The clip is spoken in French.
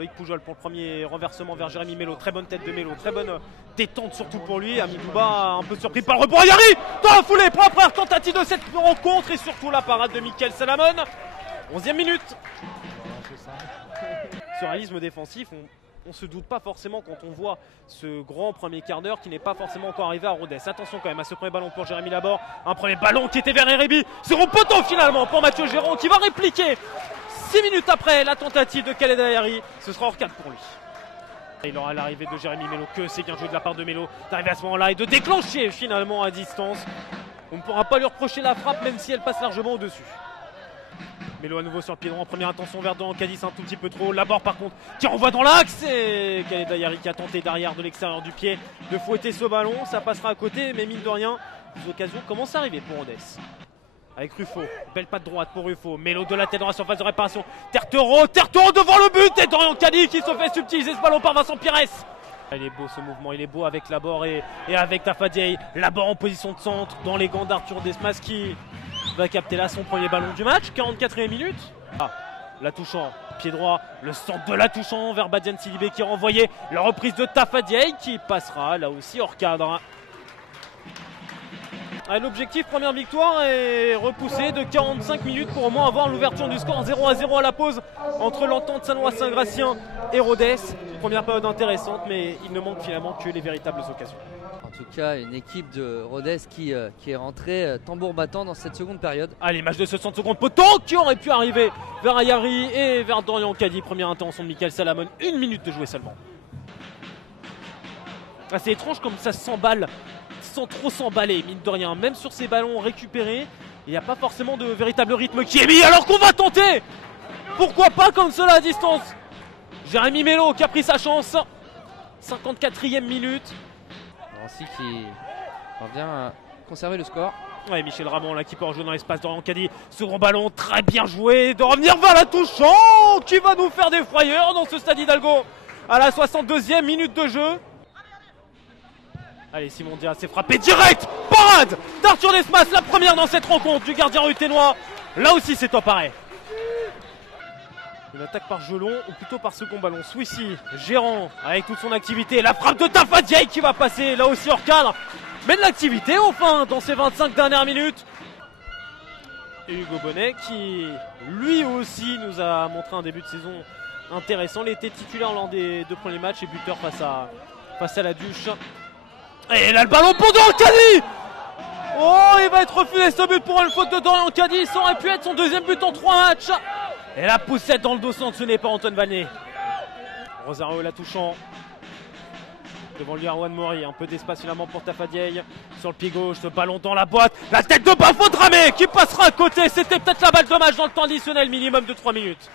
Loïc Poujol pour le premier renversement vers Jérémy Mello. Très bonne tête de Mello, très bonne détente surtout pour lui. Amidouba un peu surpris par le rebond. Yari dans la foulée pour la première tentative de cette rencontre et surtout la parade de Mickaël Salamon. 11e minute. Ce réalisme défensif, on se doute pas forcément quand on voit ce grand premier quart d'heure qui n'est pas forcément encore arrivé à Rodez. Attention quand même à ce premier ballon pour Jérémy Laborde. Un premier ballon qui était vers Erebi. Zéro poteau finalement pour Mathieu Géron qui va répliquer 6 minutes après la tentative de Khaled Ayari. Ce sera hors cadre pour lui. Il aura l'arrivée de Jérémy Mello, que c'est bien joué de la part de Mello d'arriver à ce moment-là et de déclencher finalement à distance. On ne pourra pas lui reprocher la frappe même si elle passe largement au-dessus. Mello à nouveau sur le pied droit en première intention vers Dorian Kadi, un tout petit peu trop. Laborde par contre qui renvoie dans l'axe et Khaled Ayari qui a tenté derrière de l'extérieur du pied de fouetter ce ballon. Ça passera à côté mais mine de rien, les occasions commencent à arriver pour Rodez. Avec Ruffo, belle patte droite pour Ruffo. Mello de la tête dans la surface de réparation. Tertero devant le but et Dorian Kadi qui se fait subtiliser ce ballon par Vincent Pires. Il est beau ce mouvement, il est beau avec Laborde et avec Tafadiaï. Laborde en position de centre dans les gants d'Arthur Desmas qui va capter là son premier ballon du match. 44e minute. La touchant, pied droit, le centre de la touchant vers Badiane Sidibé qui est renvoyé. La reprise de Tafadiaï qui passera là aussi hors cadre. L'objectif première victoire est repoussé de 45 minutes pour au moins avoir l'ouverture du score 0-0 à la pause entre l'Entente Sannois-Saint-Gratien et Rodez. Première période intéressante mais il ne manque finalement que les véritables occasions. En tout cas une équipe de Rodez qui est rentrée tambour battant dans cette seconde période. L'image de ce 60 secondes poteau qui aurait pu arriver vers Ayari et vers Dorian Kadi. Première intention de Mickaël Salamon, 1 minute de jouer seulement. C'est étrange comme ça s'emballe sans trop s'emballer, mine de rien. Même sur ces ballons récupérés, il n'y a pas forcément de véritable rythme qui est mis alors qu'on va tenter. Pourquoi pas comme cela à distance. Jérémy Mello qui a pris sa chance. 54e minute. Nancy qui revient à conserver le score. Ouais, Michel Ramon là qui peut rejouer dans l'espace. Dorian Kadi, second ballon très bien joué. De revenir vers la touche qui va nous faire des frayeurs dans ce stade Hidalgo à la 62e minute de jeu. Allez, Simon Diaz s'est frappé direct. Parade d'Arthur Desmas, la première dans cette rencontre du gardien ruténois. Là aussi c'est top arrêt. Une attaque par Gelon ou plutôt par second ballon. Swissy, gérant avec toute son activité. La frappe de Tafadiaï qui va passer là aussi hors cadre. Mais de l'activité enfin dans ces 25 dernières minutes. Et Hugo Bonnet qui lui aussi nous a montré un début de saison intéressant. Il était titulaire lors des 2 premiers matchs et buteur face à la Duche. Et là le ballon pour Dorian Kadi. Il va être refusé ce but pour une faute de Dorian Kadi. Ça aurait pu être son 2e but en 3 matchs. Et la poussette dans le dos sanctionnée par Antoine Vanet. Rosario la touchant. Devant lui Arwan Mori, un peu d'espace finalement pour Tafadiaï. Sur le pied gauche, ce ballon dans la boîte. La tête de Bafo Dramé qui passera à côté. C'était peut-être la balle de match dans le temps additionnel minimum de 3 minutes.